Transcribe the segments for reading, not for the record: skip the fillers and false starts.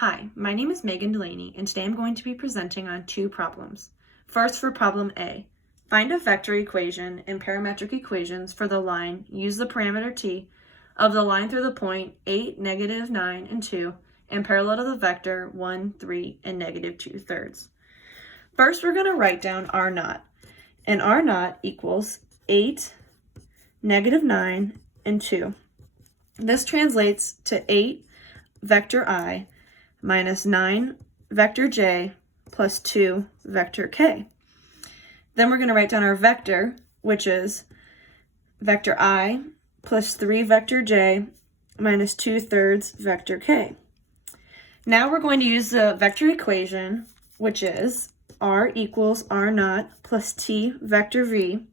Hi, my name is Meghan Delaney, and today I'm going to be presenting on two problems. First, for problem A, find a vector equation and parametric equations for the line, use the parameter t, of the line through the point 8, negative 9, and 2, and parallel to the vector 1, 3, and negative 2/3. First, we're going to write down R naught, and R naught equals 8, negative 9, and 2. This translates to 8 vector I minus 9 vector j plus 2 vector k. Then we're going to write down our vector, which is vector I plus 3 vector j minus 2/3 vector k. Now we're going to use the vector equation, which is r equals r naught plus t vector v,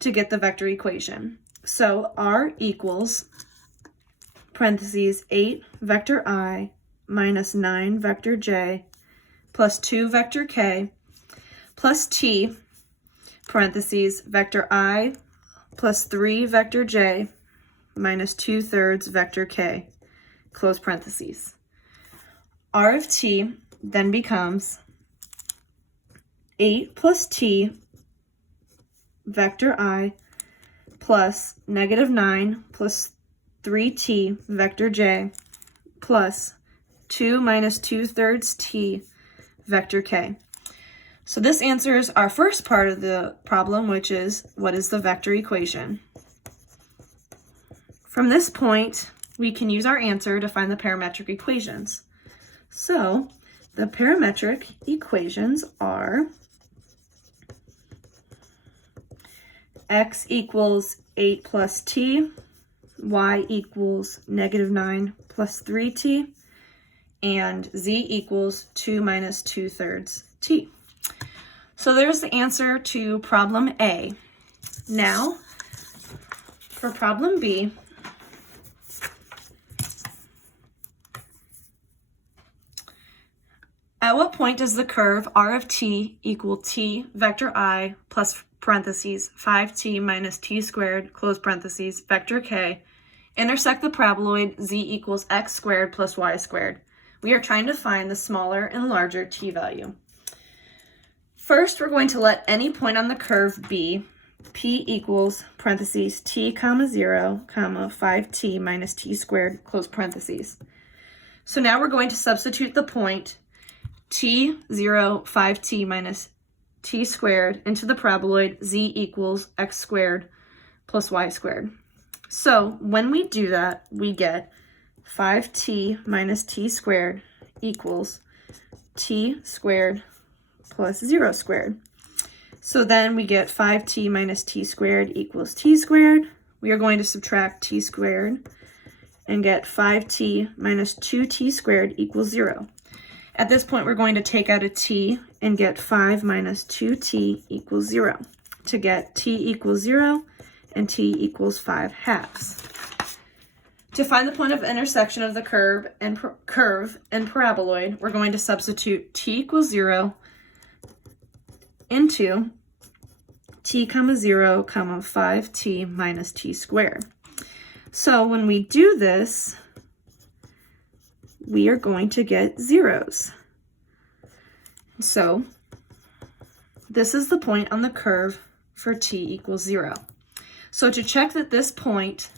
to get the vector equation. So r equals parentheses 8 vector I minus 9 vector j plus 2 vector k plus t parentheses vector I plus 3 vector j minus 2/3 vector k close parentheses. R of t then becomes 8 plus t vector I plus negative 9 plus 3t vector j plus 2 minus 2/3 t vector k. So this answers our first part of the problem, which is what is the vector equation. From this point, we can use our answer to find the parametric equations. So the parametric equations are x equals 8 plus t, y equals negative 9 plus 3t, and z equals 2 minus 2/3 t. So there's the answer to problem A. Now, for problem B, at what point does the curve r of t equal t vector I plus parentheses 5t minus t squared close parentheses vector k intersect the paraboloid z equals x squared plus y squared? We are trying to find the smaller and larger t value. First, we're going to let any point on the curve be p equals parentheses t comma 0 comma 5t minus t squared close parentheses. So now we're going to substitute the point t 0 5t minus t squared into the paraboloid z equals x squared plus y squared. So when we do that, we get 5t minus t squared equals t squared plus 0 squared. So then we get 5t minus t squared equals t squared. We are going to subtract t squared and get 5t minus 2t squared equals 0. At this point, we're going to take out a t and get 5 minus 2t equals 0 to get t equals 0 and t equals 5 halves. To find the point of intersection of the curve and paraboloid, we're going to substitute t equals 0 into t comma 0 comma 5t minus t squared. So when we do this, we are going to get zeros. So this is the point on the curve for t equals 0. So to check that this point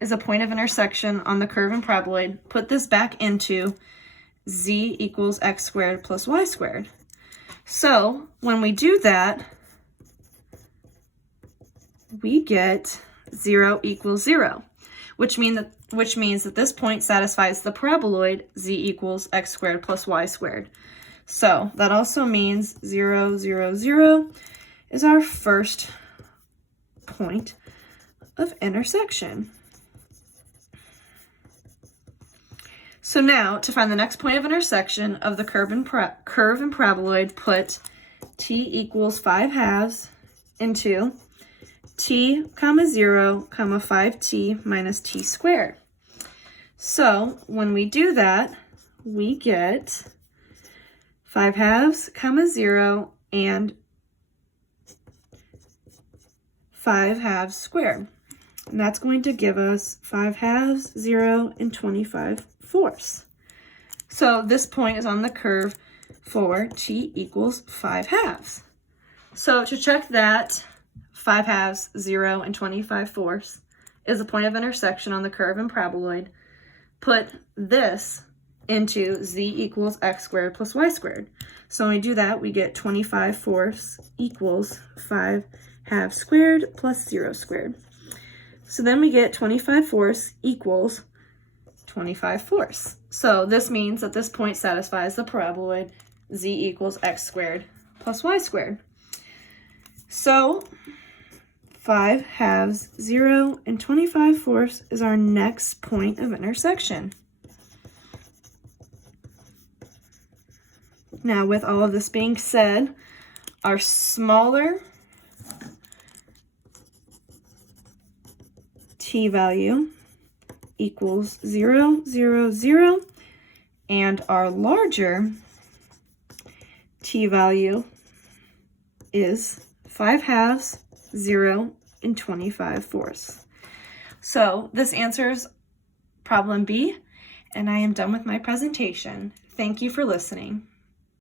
is a point of intersection on the curve and paraboloid, put this back into z equals x squared plus y squared. So when we do that, we get 0 equals 0, which means that this point satisfies the paraboloid z equals x squared plus y squared. So that also means 0, 0, 0 is our first point of intersection. So now, to find the next point of intersection of the curve and paraboloid, put t equals 5 halves into t comma 0 comma 5t minus t squared. So when we do that, we get 5 halves comma 0 and 5 halves squared. And that's going to give us 5 halves, 0, and 25 fourths. So this point is on the curve for t equals 5 halves. So to check that 5 halves, 0, and 25 fourths is a point of intersection on the curve and paraboloid, put this into z equals x squared plus y squared. So when we do that, we get 25 fourths equals 5 halves squared plus 0 squared. So then we get 25 fourths equals 25 fourths. So this means that this point satisfies the paraboloid z equals x squared plus y squared. So 5 halves, 0, and 25 fourths is our next point of intersection. Now, with all of this being said, our smaller t value equals 0, 0, 0, and our larger t value is 5 halves, 0, and 25 fourths. So this answers problem B, and I am done with my presentation. Thank you for listening.